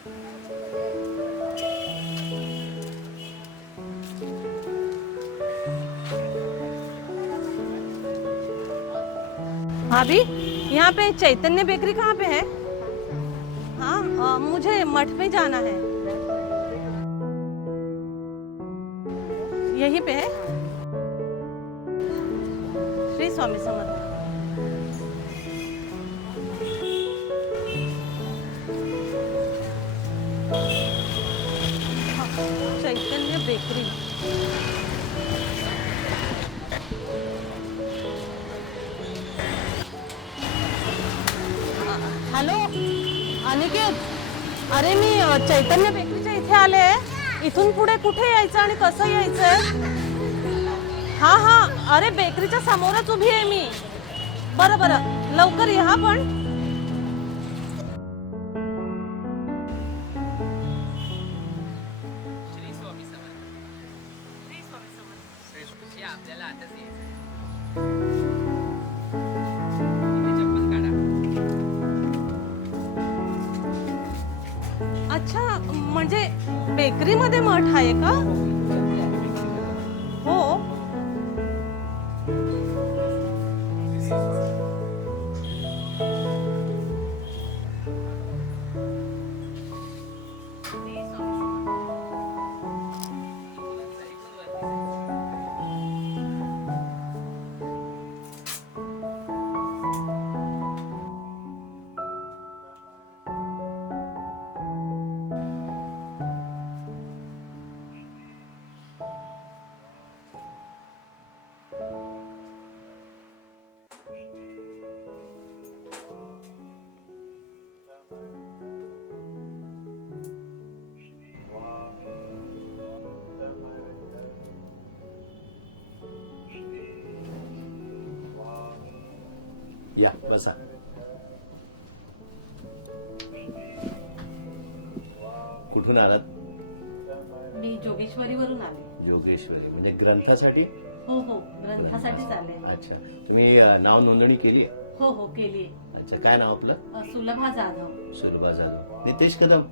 भाभी, यहाँ पे चैतन्य बेकरी कहाँ पे है? हाँ, मुझे मठ में जाना है। यहीं पे है? श्री स्वामी समर्थ। हाँ, चैतन्य बेकरी। हॅलो अनिकेत, अरे मी चैतन्य बेकरीच्या इथे आले आहे. इथून पुढे कुठे यायचं आणि कसं यायचंय? हा हा, अरे बेकरीच्या समोरच उभी आहे मी. बरं बरं, लवकर या हा पण. श्री स्वामी समर्थ. श्री स्वामी समर्थ. श्री आपल्याला आताच यायचं. इथे चप्पल काढा. अच्छा, म्हणजे बेकरीमध्ये मठ आहे का? हो. या बसा. कुठून आलात? मी जोगेश्वरीवरून आले. जोगेश्वरी म्हणजे ग्रंथासाठी? हो हो, ग्रंथासाठीच आले. अच्छा, तुम्ही नाव नोंदणी केली? हो हो, केली. अच्छा, काय नाव आपलं? सुलभा जाधव. सुलभा जाधव. नितेश कदम,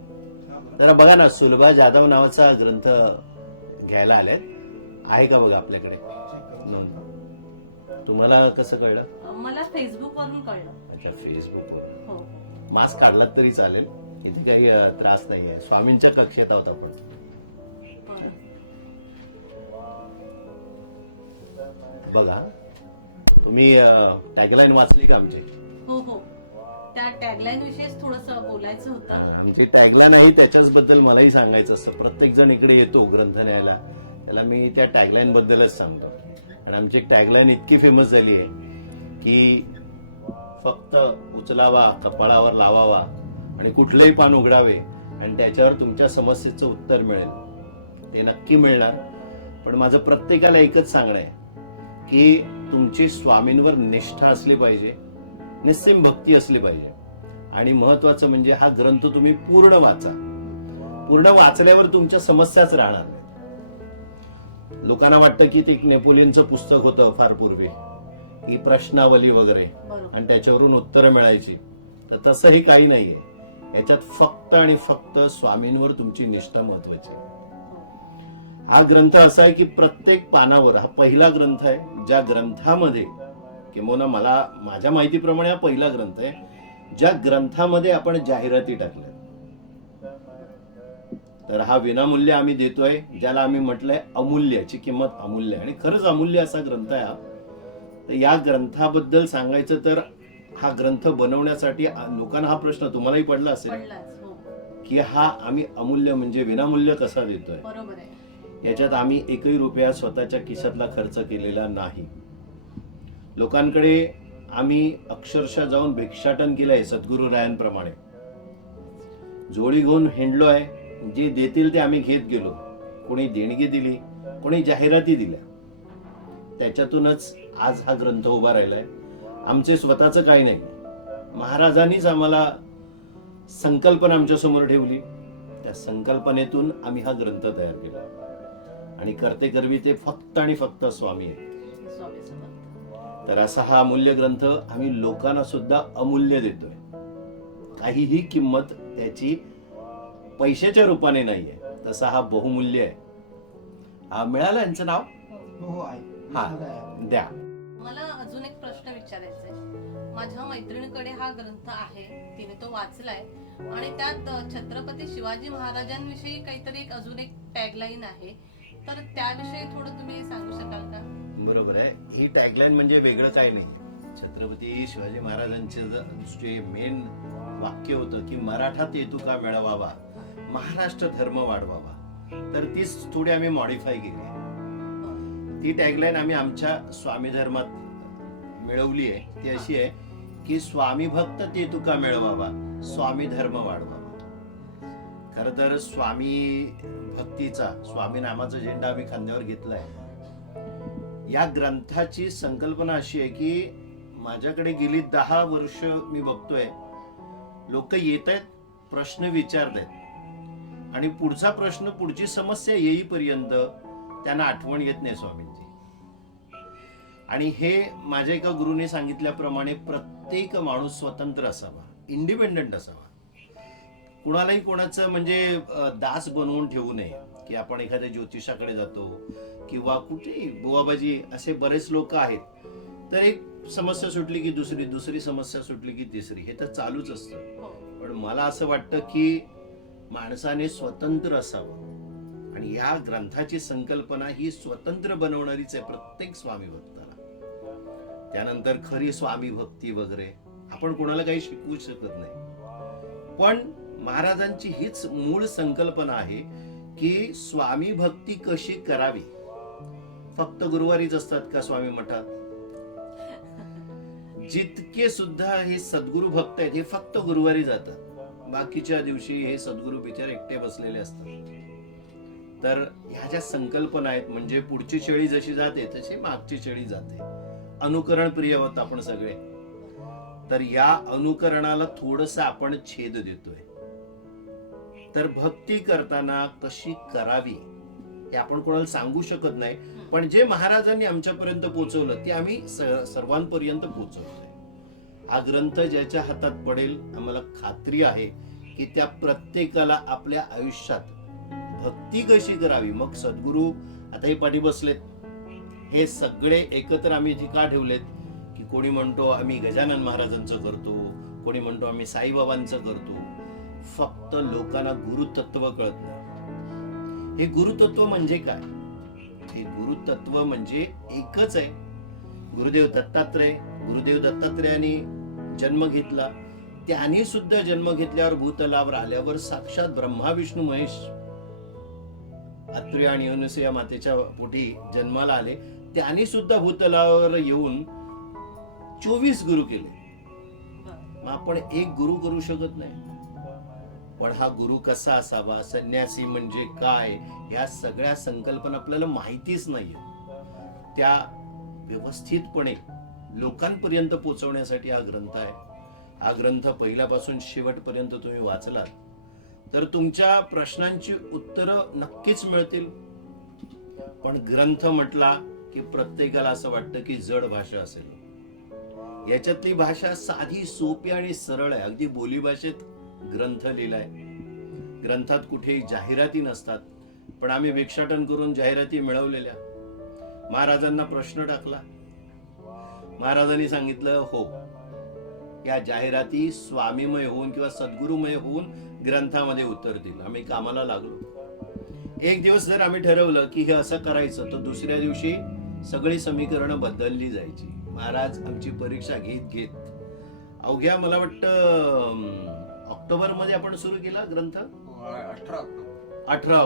जरा बघा ना, सुलभा जाधव नावाचा ग्रंथ घ्यायला आलाय. आहे का बघा आपल्याकडे नोंद? तुम्हाला कसं कळलं? मला फेसबुक वरून कळलं. अच्छा, फेसबुकवर. हो. मास्क काढलात तरी चालेल, इथे काही त्रास नाहीये. स्वामींच्या कक्षेत आहोत आपण. बरं. बघा, तुम्ही टॅगलाईन वाचली का आमची? हो हो, त्या टॅगलाईन विषयीच थोडंसं बोलायचं होतं. आमची टॅगलाईन आहे, त्याच्याच बद्दल मलाही सांगायचं असतं. प्रत्येक जण इकडे येतो ग्रंथ न्यायला, त्याला मी त्या टॅगलाईन बद्दलच सांगतो. आणि आमची टॅगलाईन इतकी फेमस झाली आहे की फक्त उचलावा, कपाळावर लावावा आणि कुठलंही पान उघडावे आणि त्याच्यावर तुमच्या समस्येचं उत्तर मिळेल. ते नक्की मिळणार. पण माझं प्रत्येकाला एकच सांगणं आहे की तुमची स्वामींवर निष्ठा असली पाहिजे, निस्सीम भक्ती असली पाहिजे. आणि महत्वाचं म्हणजे हा ग्रंथ तुम्ही पूर्ण वाचा. पूर्ण वाचल्यावर तुमच्या समस्याच राहणार नाही. लोकांना वाटतं की ते एक नेपोलियनचं पुस्तक होतं फार पूर्वी, की प्रश्नावली वगैरे, आणि त्याच्यावरून उत्तरं मिळायची. तर तसंही काही नाहीये. याच्यात फक्त आणि फक्त स्वामींवर तुमची निष्ठा महत्वाची. हा ग्रंथ असा आहे की प्रत्येक पानावर, हा पहिला ग्रंथ आहे ज्या ग्रंथामध्ये, किंवा मला माझ्या माहितीप्रमाणे हा पहिला ग्रंथ आहे ज्या ग्रंथामध्ये आपण जाहिराती टाकल्या. तर हा विनामूल्य आम्ही देतोय, ज्याला आम्ही म्हटलंय अमूल्याची किंमत अमूल्य. आणि खरंच अमूल्य असा ग्रंथ आहे हा. तर या ग्रंथाबद्दल सांगायचं तर हा ग्रंथ बनवण्यासाठी लोकांना हा प्रश्न तुम्हालाही पडला असेल की हा आम्ही अमूल्य म्हणजे विनामूल्य कसा देतोय. बरोबर आहे. याच्यात आम्ही एकही रुपया स्वतःच्या खिशातला खर्च केलेला नाही. लोकांकडे आम्ही अक्षरशः जाऊन भिक्षाटन केलंय सद्गुरुरायांप्रमाणे. जोडी घेऊन हिंडलोय, जे देतील ते आम्ही घेत गेलो. कोणी देणगी दिली, कोणी जाहिराती दिल्या. त्याच्यातूनच आज हा ग्रंथ उभा राहिलाय. आमचे स्वतःच काही नाही. महाराजांनीच आम्हाला संकल्पना आमच्या समोर ठेवली. त्या संकल्पनेतून आम्ही हा ग्रंथ तयार केला. आणि करते करवी ते फक्त आणि फक्त स्वामी आहेत. तर असा हा अमूल्य ग्रंथ आम्ही लोकांना सुद्धा अमूल्य देतोय. काहीही किंमत त्याची पैशाच्या रूपाने नाहीये, तसा हा बहुमूल्य आहे. हा मिळालं यांचं नाव? हो आहे. हा द्या. मला अजून एक प्रश्न विचारायचा आहे. माझ्या मैत्रिणीकडे हा ग्रंथ आहे, तिने तो वाचलाय आणि त्यात छत्रपती शिवाजी महाराजांविषयी काहीतरी अजून एक टॅगलाईन आहे, तर त्याविषयी थोडं तुम्ही सांगू शकाल का? बरोबर आहे. ही टॅगलाईन म्हणजे वेगळं काही नाही. छत्रपती शिवाजी महाराजांचे जे मेन वाक्य होतं की मराठा तेतुका मिळवावा, महाराष्ट्र धर्म वाढवावा, तर तीच थोडी आम्ही मॉडिफाय केली आहे. ती टॅगलाईन आम्ही आमच्या स्वामी धर्मात मिळवली आहे. ती अशी आहे की स्वामी भक्त तेतुका मिळवावा, स्वामी धर्म वाढवावा. खर तर स्वामी भक्तीचा, स्वामी नामाचा झेंडा आम्ही खांद्यावर घेतलाय. या ग्रंथाची संकल्पना अशी आहे की माझ्याकडे गेली 10 वर्ष मी बघतोय, लोक येत आहेत, प्रश्न विचारतायत आणि पुढचा प्रश्न, पुढची समस्या येईपर्यंत त्यांना आठवण येत नाही स्वामींची. आणि हे माझ्या एका गुरुने सांगितल्याप्रमाणे प्रत्येक माणूस स्वतंत्र असावा, इंडिपेंडंट असावा. कुणालाही कोणाचं म्हणजे दास बनवून ठेवू नये की आपण एखाद्या ज्योतिषाकडे जातो किंवा कुठेही बुवाबाजी, असे बरेच लोक आहेत. तर एक समस्या सुटली की दुसरी, दुसरी समस्या सुटली की तिसरी, हे तर चालूच असतं. पण मला असं वाटतं की माणसाने स्वतंत्र असावं आणि या ग्रंथाची संकल्पना ही स्वतंत्र बनवणारीच आहे प्रत्येक स्वामी भक्ताला. त्यानंतर खरी स्वामी भक्ती वगैरे आपण कोणाला काही शिकवू शकत नाही. पण महाराजांची हीच मूळ संकल्पना आहे की स्वामी भक्ती कशी करावी. फक्त गुरुवारीच असतात का स्वामी मठात? जितके सुद्धा हे सद्गुरु भक्त आहेत हे फक्त गुरुवारी जातात, बाकीच्या दिवशी हे सद्गुरु बिचारे एकटे बसलेले असतात. तर ह्या ज्या संकल्पना आहेत, म्हणजे पुढची शेळी जशी जाते तशी मागची शेळी जाते. अनुकरण प्रिय होत आपण सगळे. तर या अनुकरणाला थोडस आपण छेद देतोय. तर भक्ती करताना कशी करावी हे आपण कोणाला सांगू शकत नाही, पण जे महाराजांनी आमच्यापर्यंत पोहोचवलं ते आम्ही सर्वांपर्यंत पोहोचवतोय. हा ग्रंथ ज्याच्या हातात पडेल, आम्हाला खात्री आहे की त्या प्रत्येकाला आपल्या आयुष्यात भक्ती कशी करावी. मग सद्गुरु आता हे पाठी बसलेत, हे सगळे एकत्र आम्ही जे का ठेवलेत की कोणी म्हणतो आम्ही गजानन महाराजांचं करतो, कोणी म्हणतो आम्ही साईबाबांचं करतो. फक्त लोकांना गुरुतत्व कळत नाही. हे गुरुतत्व म्हणजे काय? हे गुरुतत्व म्हणजे एकच आहे. गुरुदेव दत्तात्रेयांनी जन्म घेतला. त्यांनी सुद्धा जन्म घेतल्यावर भूतलावर आल्यावर साक्षात ब्रह्मा विष्णू महेश अत्रि आणि अनुसूया मातेच्या पोटी जन्माला आले. त्यांनी सुद्धा भूतलावर येऊन 24 गुरु केले. मग आपण एक गुरु करू शकत नाही. पण हा गुरु कसा असावा, संन्यासी म्हणजे काय, या सगळ्या संकल्पना आपल्याला माहितीच नाहीये. त्या व्यवस्थितपणे लोकांपर्यंत पोहोचवण्यासाठी हा ग्रंथ आहे. हा ग्रंथ पहिल्यापासून शेवटपर्यंत तुम्ही वाचलात तर तुमच्या प्रश्नांची उत्तरं नक्कीच मिळतील. पण ग्रंथ म्हटला की प्रत्येकाला असं वाटतं की जड भाषा असेल. याच्यातली भाषा साधी, सोपी आणि सरळ आहे. अगदी बोलीभाषेत ग्रंथ लिहिलाय. ग्रंथात कुठेही जाहिराती नसतात, पण आम्ही भिक्षाटन करून जाहिराती मिळवलेल्या. महाराजांना प्रश्न टाकला, महाराजांनी सांगितलं हो, या जाहिराती स्वामीमय होऊन किंवा सद्गुरुमय होऊन ग्रंथामध्ये उतरतील. आम्ही कामाला लागलो. एक दिवस जर आम्ही ठरवलं की हे असं करायचं, तर दुसऱ्या दिवशी सगळी समीकरणं बदलली जायची. महाराज आमची परीक्षा घेत घेत अवघ्या मला वाटतं ऑक्टोबर मध्ये आपण सुरू केला ग्रंथ. 18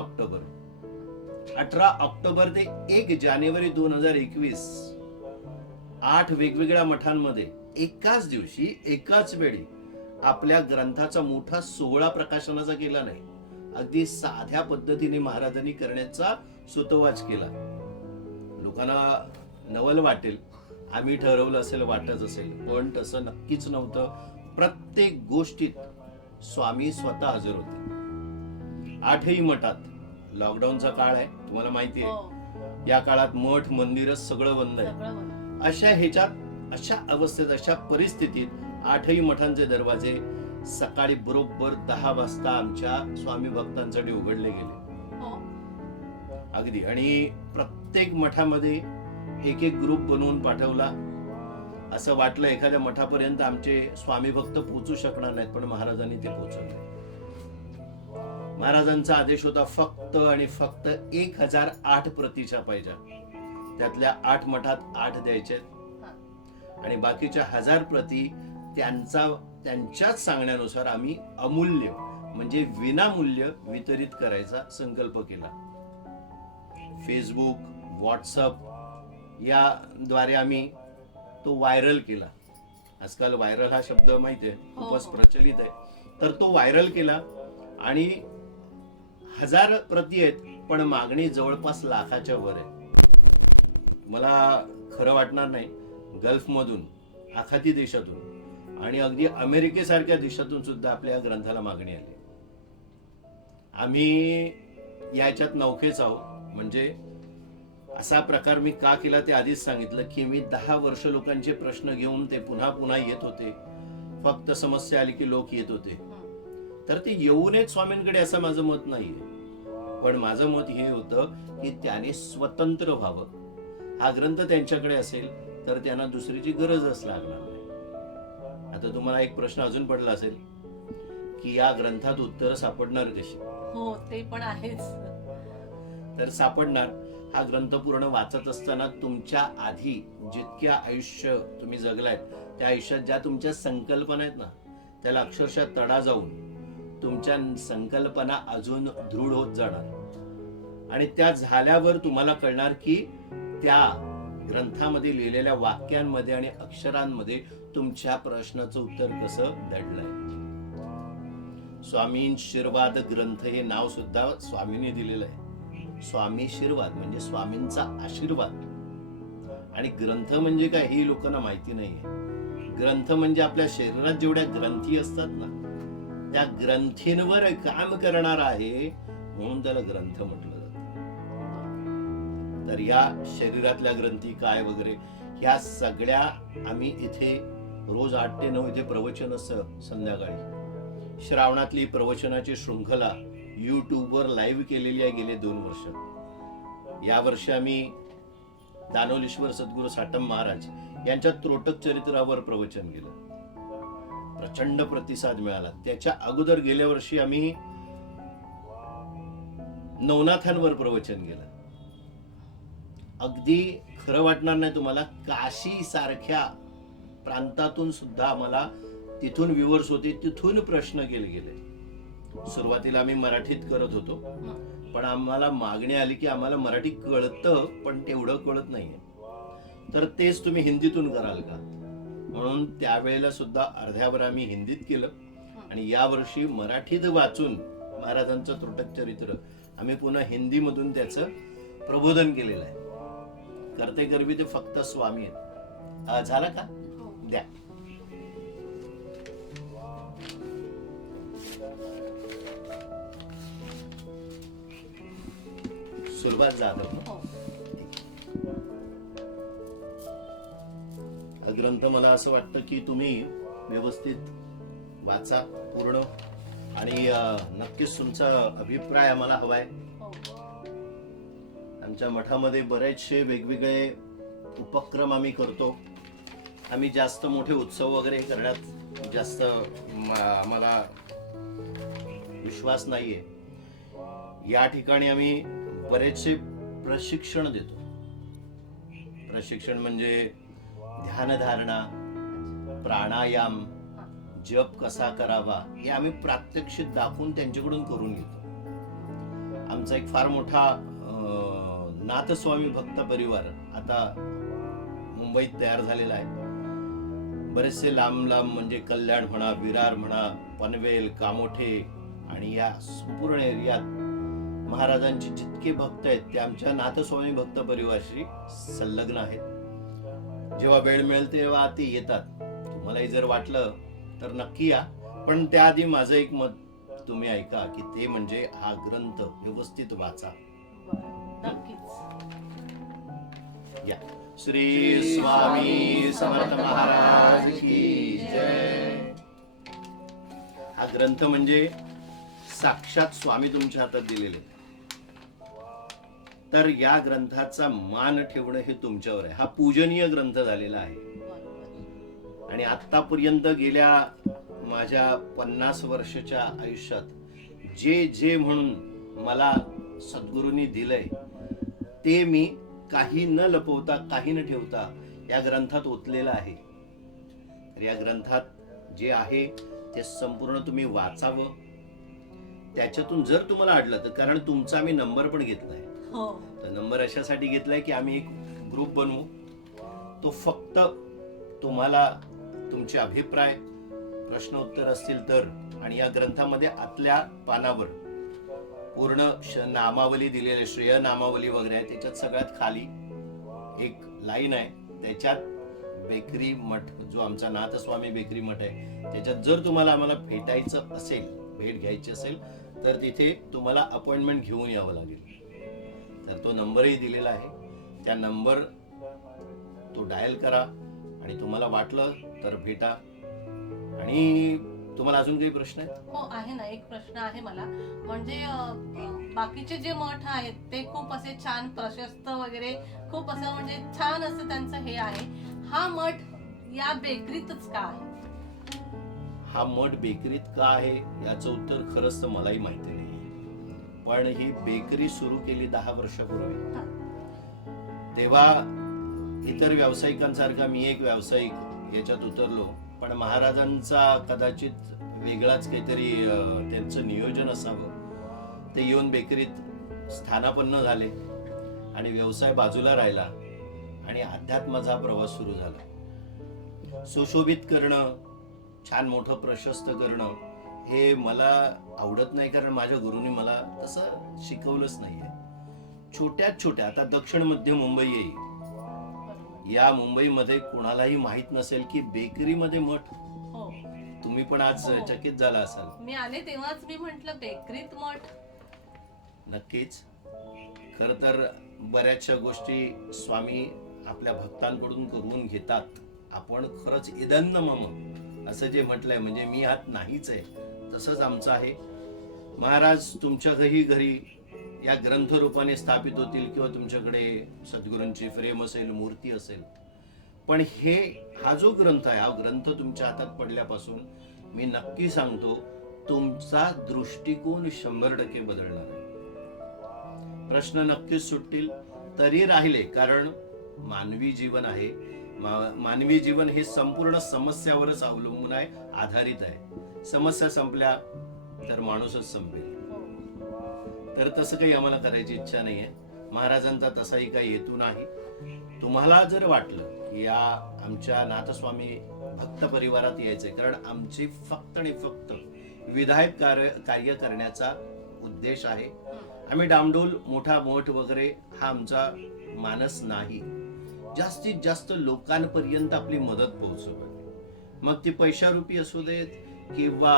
ऑक्टोबर ते 1 जानेवारी 2021 8 वेगवेगळ्या मठांमध्ये एकाच दिवशी एकाच वेळी आपल्या ग्रंथाचा मोठा सोहळा प्रकाशनाचा केला नाही. अगदी साध्या पद्धतीने महाराजांनी करण्याचा सुतोवाच केला. लोकांना नवल वाटेल, आम्ही ठरवलं असेल, वाटत असेल, पण तसं नक्कीच नव्हतं. प्रत्येक गोष्टीत स्वामी स्वतः हजर होते. 8ही मठात. लॉकडाऊनचा काळ आहे, तुम्हाला माहिती आहे. या काळात मठ, मंदिर सगळं बंद आहे. अशा ह्याच्यात, अशा अवस्थेत, अशा परिस्थितीत 8ही मठांचे दरवाजे सकाळी बरोबर 10 वाजता आमच्या स्वामी भक्तांसाठी उघडले गेले. हो. अगदी. आणि प्रत्येक मठामध्ये एक एक ग्रुप बनवून पाठवला. असं वाटलं एखाद्या मठापर्यंत आमचे स्वामी भक्त पोहोचू शकणार नाहीत, पण महाराजांनी ते पोहोचवले. महाराजांचा आदेश होता फक्त आणि फक्त 1008 प्रती छापायच्या. त्यातल्या 8 मठात 8 द्यायचे आणि बाकीच्या 1000 प्रती त्यांच्याच सांगण्यानुसार आम्ही अमूल्य म्हणजे विनामूल्य वितरित करायचा संकल्प केला. फेसबुक, व्हॉट्सअप याद्वारे आम्ही तो व्हायरल केला. आजकाल व्हायरल हा शब्द माहिती आहे, खूपच प्रचलित आहे. तर तो व्हायरल केला आणि 1000 प्रती आहेत, पण मागणी जवळपास लाखाच्या वर आहे. मला खरं वाटणार नाही, गल्फमधून, आखाती देशातून आणि अगदी अमेरिकेसारख्या देशातून सुद्धा आपल्या ग्रंथाला मागणी आली. आम्ही याच्यात नौकेच आहोत. म्हणजे असा प्रकार मी का केला ते आधीच सांगितलं की मी 10 वर्ष लोकांचे प्रश्न घेऊन ते पुन्हा पुन्हा येत होते. फक्त समस्या आली की लोक येत होते. तर ते येऊ नयेत स्वामींकडे असं माझं मत नाहीये, पण माझं मत हे होतं की त्याने स्वतंत्र व्हावं. हा ग्रंथ त्यांच्याकडे असेल तर त्यांना दुसरीची गरजच लागणार नाही. आता तुम्हाला एक प्रश्न अजून पडला असेल की या ग्रंथात उत्तर सापडणार कशी? हो, ते पण आहेच. तर सापडणार. हा ग्रंथ पूर्ण वाचत असताना तुमच्या आधी जितक्या आयुष्य तुम्ही जगलाय त्या आयुष्यात ज्या तुमच्या संकल्पना आहेत ना, त्याला अक्षरशः तडा जाऊन तुमच्या संकल्पना अजून दृढ होत जाणार आणि त्या झाल्यावर तुम्हाला कळणार की त्या ग्रंथामध्ये लिहिलेल्या वाक्यांमध्ये आणि अक्षरांमध्ये तुमच्या प्रश्नाचं उत्तर कसं दडलंय. स्वामींशीर्वाद ग्रंथ हे नाव सुद्धा स्वामींनी दिलेलं आहे. स्वामीशीर्वाद म्हणजे स्वामींचा आशीर्वाद. आणि ग्रंथ म्हणजे काय ही लोकांना माहिती नाहीये. ग्रंथ म्हणजे आपल्या शरीरात जेवढ्या ग्रंथी असतात ना, त्या ग्रंथींवर काम करणार आहे, म्हणून त्याला ग्रंथ म्हटलं जातं. तर या शरीरातल्या ग्रंथी काय वगैरे या सगळ्या आम्ही इथे रोज 8 ते 9 इथे प्रवचन असतं. संध्याकाळी श्रावणातली प्रवचनाची शृंखला युट्यूबवर लाईव्ह केलेली आहे गेले 2 वर्ष. या वर्षी आम्ही दानोलीश्वर सद्गुरू साटम महाराज यांच्या त्रोटक चरित्रावर प्रवचन केलं. प्रचंड प्रतिसाद मिळाला. त्याच्या अगोदर गेल्या वर्षी आम्ही नवनाथांवर प्रवचन केलं. अगदी खरं वाटणार नाही तुम्हाला, काशी सारख्या प्रांतातून सुद्धा आम्हाला तिथून व्ह्यूअर्स होते, तिथून प्रश्न केले गेले. सुरुवातीला आम्ही मराठीत करत होतो, पण आम्हाला मागणी आली की आम्हाला मराठी कळतं पण तेवढं कळत नाहीये, तर तेच तुम्ही हिंदीतून कराल का? म्हणून त्यावेळेला सुद्धा अर्ध्यावर आम्ही हिंदीत केलं आणि यावर्षी मराठीत वाचून महाराजांचं त्रोटक चरित्र आम्ही पुन्हा हिंदीमधून त्याचं प्रबोधन केलेलं आहे. करते करवी ते फक्त स्वामी आहेत. झालं का? द्या. सुरुवात जाधव. हा ग्रंथ मला असं वाटतं की तुम्ही व्यवस्थित वाचा पूर्ण आणि नक्कीच तुमचा अभिप्राय आम्हाला हवाय. आमच्या मठामध्ये बरेचसे वेगवेगळे उपक्रम आम्ही करतो. आम्ही जास्त मोठे उत्सव वगैरे करण्यात जास्त आम्हाला विश्वास नाहीये. या ठिकाणी आम्ही बरेचसे प्रशिक्षण देतो. प्रशिक्षण म्हणजे ध्यानधारणा, प्राणायाम, जप कसा करावा हे आम्ही प्रात्यक्षिक दाखवून त्यांच्याकडून करून घेतो. आमचा एक फार मोठा नाथस्वामी भक्त परिवार आता मुंबईत तयार झालेला आहे. बरेचसे लांब लांब म्हणजे कल्याण म्हणा, विरार म्हणा, पनवेल, कामोठे आणि या संपूर्ण एरियात महाराजांचे जितके भक्त आहेत ते आमच्या नाथस्वामी भक्त परिवाराशी संलग्न आहेत. जेव्हा वेळ मिळेल तेव्हा ते येतात. तुम्हालाही जर वाटलं तर नक्की या. पण त्याआधी माझं एक मत तुम्ही ऐका की ते म्हणजे हा ग्रंथ व्यवस्थित वाचा. या. श्री स्वामी समर्थ महाराज की जय. ग्रंथ म्हणजे साक्षात स्वामी तुमच्या हातात दिलेले, तर या ग्रंथाचा मान ठेवणं हे तुमच्यावर आहे. हा पूजनीय ग्रंथ झालेला आहे. आणि आतापर्यंत गेल्या माझ्या 50 वर्षाच्या आयुष्यात जे जे म्हणून मला सद्गुरूंनी दिलंय ते मी काही न लपवता काही न ठेवता या ग्रंथात ओतलेलं आहे. तर या ग्रंथात जे आहे ते संपूर्ण तुम्ही वाचावं. त्याच्यातून जर तुम्हाला अडलं तर, कारण तुमचा आम्ही नंबर पण घेतलाय, तर नंबर अशासाठी घेतलाय की आम्ही एक ग्रुप बनवू. तो फक्त तुम्हाला तुमचे अभिप्राय, प्रश्न उत्तर असतील तर, आणि या ग्रंथामध्ये आतल्या पानावर पूर्ण नामावली दिलेली, श्रेय नामावली वगैरे आहे. त्याच्यात सगळ्यात खाली एक लाईन आहे, त्याच्यात बेकरी मठ, जो आमचा नाथस्वामी बेकरी मठ आहे, त्याच्यात जर तुम्हाला आम्हाला भेटायचं असेल, भेट घ्यायची असेल, तर तिथे तुम्हाला अपॉइंटमेंट घेऊन यावं लागेल. तर तो नंबरही दिलेला आहे. त्या नंबर तो डायल करा आणि तुम्हाला वाटलं तर भेटा. आणि तुम्हाला अजून काही प्रश्न आहेत? हो आहे ना, एक प्रश्न आहे मला. म्हणजे बाकीचे जे मठ आहेत ते खूप असे छान प्रशस्त वगैरे, खूप असं म्हणजे छान असं त्यांचं हे आहे. हा मठ या बेकरीतच का आहे? हा मठ बेकरीत का आहे याचं उत्तर खरंच तर मलाही माहिती नाही. पण ही बेकरी सुरू केली 10 वर्षापूर्वी. तेव्हा इतर व्यावसायिकांसारखा मी एक व्यावसायिक याच्यात उतरलो, पण महाराजांचा कदाचित वेगळाच काहीतरी त्यांचं नियोजन असावं. ते येऊन बेकरीत स्थानापन्न झाले आणि व्यवसाय बाजूला राहिला आणि अध्यात्माचा प्रवास सुरू झाला. सुशोभित करणं, छान मोठं प्रशस्त करणं हे मला आवडत नाही, कारण माझ्या गुरुनी मला तसं शिकवलंच नाहीये. छोट्यात छोट्या, आता दक्षिण मध्य मुंबई येईल, या मुंबईमध्ये कोणालाही माहित नसेल की बेकरीमध्ये मठ. तुम्ही पण आज चकित झाला असाल. मी आले तेव्हाच मी म्हंटल बेकरीत मठ. नक्कीच. खर तर बऱ्याचशा गोष्टी स्वामी आपल्या भक्तांकडून करून घेतात. आपण खरंच इदन्न मम असं जे म्हटलंय, म्हणजे मी आत नाहीच आहे, तसंच आमचं आहे. महाराज तुमच्या घरी या ग्रंथ रूपाने स्थापित होतील, किंवा तुमच्याकडे सद्गुरूंची फ्रेम असेल, मूर्ती असेल, पण हा जो ग्रंथ आहे, हा ग्रंथ तुमच्या हातात पडल्यापासून मी नक्की सांगतो तुमचा दृष्टिकोन 100% बदलणार आहे. प्रश्न नक्कीच सुटतील. तरी राहिले, कारण मानवी जीवन आहे. मानवी जीवन हे संपूर्ण समस्यावरच अवलंबून आहे, आधारित आहे. समस्या संपल्या तर माणूसच संपेल. तर तसं काही आम्हाला करायची इच्छा नाहीये. महाराजांचा तसाही काही हेतू नाही. तुम्हाला जर वाटलं की या आमच्या नाथस्वामी भक्त परिवारात यायचंय, कारण आमची फक्त आणि फक्त विधायक कार्य करण्याचा उद्देश आहे. आम्ही डामडोल, मोठा मठ वगैरे हा आमचा मानस नाही. जास्तीत जास्त लोकांपर्यंत आपली मदत पोहोचवणे, मग ती पैशारूपी असू देत किंवा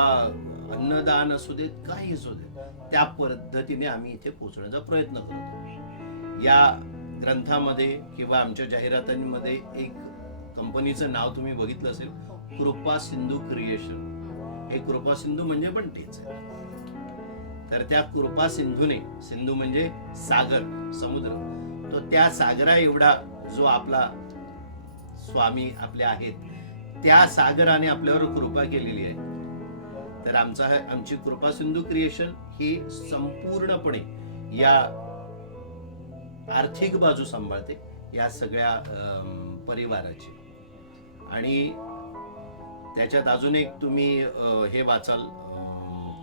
अन्नदान असू देत, काही असू देत, त्या पद्धतीने आम्ही इथे पोहोचण्याचा प्रयत्न करतो. या ग्रंथामध्ये किंवा आमच्या जाहिरातांमध्ये एक कंपनीचं नाव तुम्ही बघितलं असेल, कृपा सिंधू क्रिएशन. हे कृपा सिंधू म्हणजे पण तेच आहे. तर त्या कृपा सिंधूने, सिंधू म्हणजे सागर, समुद्र, तो त्या सागरा एवढा जो आपला स्वामी आपले आहेत, त्या सागराने आपल्यावर कृपा केलेली आहे. तर आमची कृपा सिंधू क्रिएशन ही संपूर्णपणे या आर्थिक बाजू सांभाळते, या सगळ्या परिवाराची. आणि त्याच्यात अजून एक तुम्ही हे वाचाल,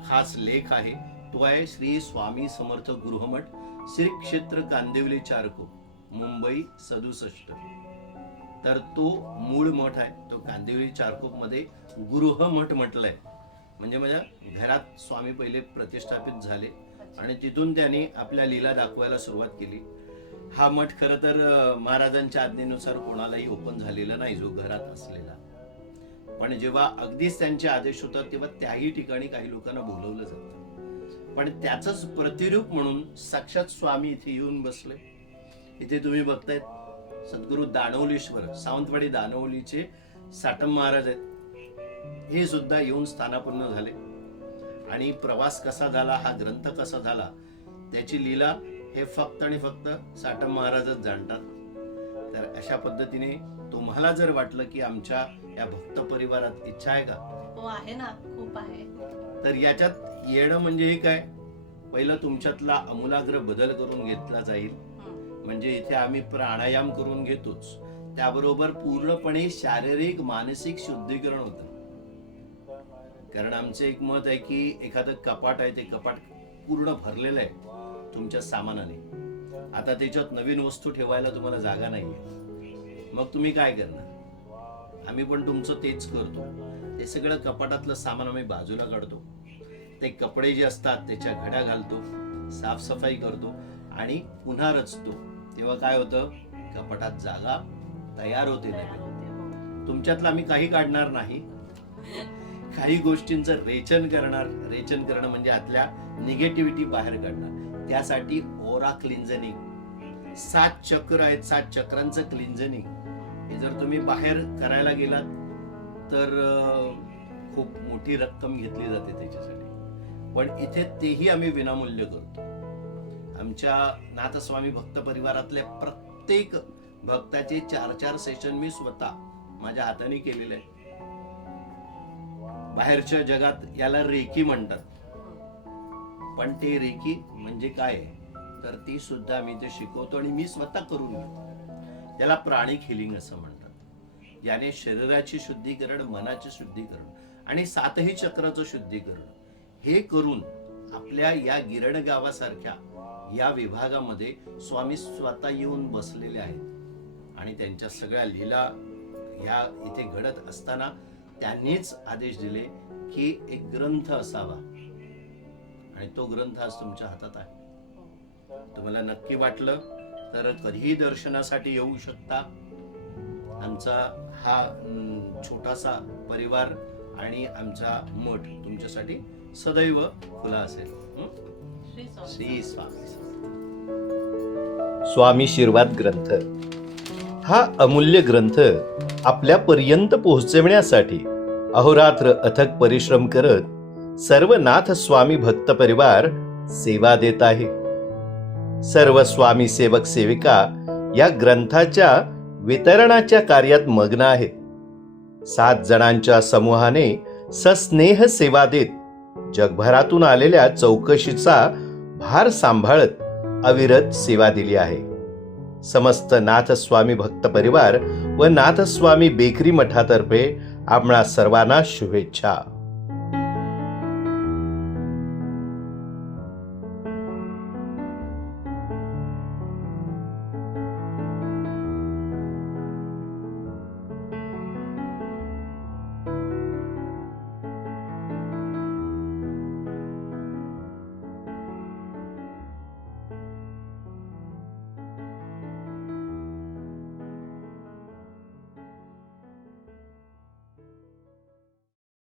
खास लेख आहे, तो आहे श्री स्वामी समर्थ गृहमठ, श्री क्षेत्र कांदिवली चारकोप, मुंबई 67. तर तो मूळ मठ आहे, तो कांदिवली चारकोप मध्ये गृहमठ म्हटलंय. म्हणजे माझ्या घरात स्वामी पहिले प्रतिष्ठापित झाले आणि तिथून त्यांनी आपल्या लीला दाखवायला सुरुवात केली. हा मठ खरं तर महाराजांच्या आज्ञेनुसार कोणालाही ओपन झालेला नाही, जो घरात असलेला. पण जेव्हा अगदीच त्यांचे आदेश होतात तेव्हा त्याही ठिकाणी काही लोकांना बोलवलं जातं. पण त्याचंच प्रतिरूप म्हणून साक्षात स्वामी इथे येऊन बसले. इथे तुम्ही बघतायत सद्गुरू दानवलीश्वर, सावंतवाडी दानवलीचे साटम महाराज आहेत. हे सुद्धा येऊन स्थानापन्न झाले. आणि प्रवास कसा झाला, हा ग्रंथ कसा झाला, त्याची लीला हे फक्त आणि फक्त साटम महाराजच जाणतात. तर अशा पद्धतीने तुम्हाला जर वाटलं की आमच्या या भक्त परिवारात इच्छा आहे का, हो आहे ना, खूप आहे. तर याच्यात येणं म्हणजे हे काय, पहिलं तुमच्यातला आमूलाग्र बदल करून घेतला जाईल. म्हणजे इथे आम्ही प्राणायाम करून घेतोच, त्याबरोबर पूर्णपणे शारीरिक मानसिक शुद्धीकरण होतं. कारण आमचं एक मत आहे की एखादं कपाट आहे, ते कपाट पूर्ण भरलेलं आहे तुमच्या सामानाने. आता त्याच्यात नवीन वस्तू ठेवायला तुम्हाला जागा नाहीये, मग तुम्ही काय करणार? आम्ही पण तुमचं तेच करतो. ते सगळं कपाटातलं सामान आम्ही बाजूला काढतो, ते कपडे जे असतात त्याच्या घड्या घालतो, साफसफाई करतो आणि पुन्हा रचतो. तेव्हा काय होतं, कपाटात जागा तयार होते. नाही तुमच्यातलं आम्ही काही काढणार नाही, काही गोष्टींचं रेचन करणार. रेचन करणं म्हणजे आतल्या निगेटिव्हिटी बाहेर काढणार. त्यासाठी ओरा क्लिन्झनिंग 7 चक्र आहेत, 7 चक्रांचं क्लिन्झनिंग हे जर तुम्ही बाहेर करायला गेलात तर खूप मोठी रक्कम घेतली जाते त्याच्यासाठी. पण इथे तेही आम्ही विनामूल्य करतो. आमच्या नाथस्वामी भक्त परिवारातल्या प्रत्येक भक्ताचे 4-4 सेशन मी स्वतः माझ्या हाताने केलेले आहे. बाहेरच्या जगात याला रेकी म्हणतात, पण ते रेकी म्हणजे काय तर ती सुद्धा मी ते शिकवतो आणि मी स्वतः करून घेतो. त्याला प्राणिक हिलिंग असं म्हणतात, याने शरीराची शुद्धीकरण, मनाचे शुद्धीकरण आणि 7ही चक्राचं शुद्धीकरण हे करून आपल्या या गिरण गावासारख्या या विभागामध्ये स्वामी स्वतः येऊन बसलेले आहेत. आणि त्यांच्या सगळ्या लीला या इथे घडत असताना त्यांनीच आदेश दिले की एक ग्रंथ असावा, आणि तो ग्रंथ आज तुमच्या हातात आहे. तुम्हाला नक्की वाटलं तर कधीही दर्शनासाठी येऊ शकता. आमचा हा छोटासा परिवार आणि आमचा मठ तुमच्यासाठी सदैव खुला असेल. श्री स्वामी. स्वामी शीर्वाद ग्रंथ हा अमूल्य ग्रंथ आपल्यापर्यंत पोहोचविण्यासाठी अहोरात्र अथक परिश्रम करत सर्व नाथ स्वामी भक्त परिवार सेवा देत आहे. सर्व स्वामी सेवक सेविका या ग्रंथाच्या वितरणाच्या कार्यात मग्न आहेत. 7 जणांच्या समूहाने सस्नेह सेवा देत जगभरातून आलेल्या चौकशीचा भार सांभाळत अविरत सेवा दिली आहे. समस्त नाथस्वामी भक्त परिवार व नाथस्वामी बेकरी मठातर्फे आम्हा सर्वांना शुभेच्छा.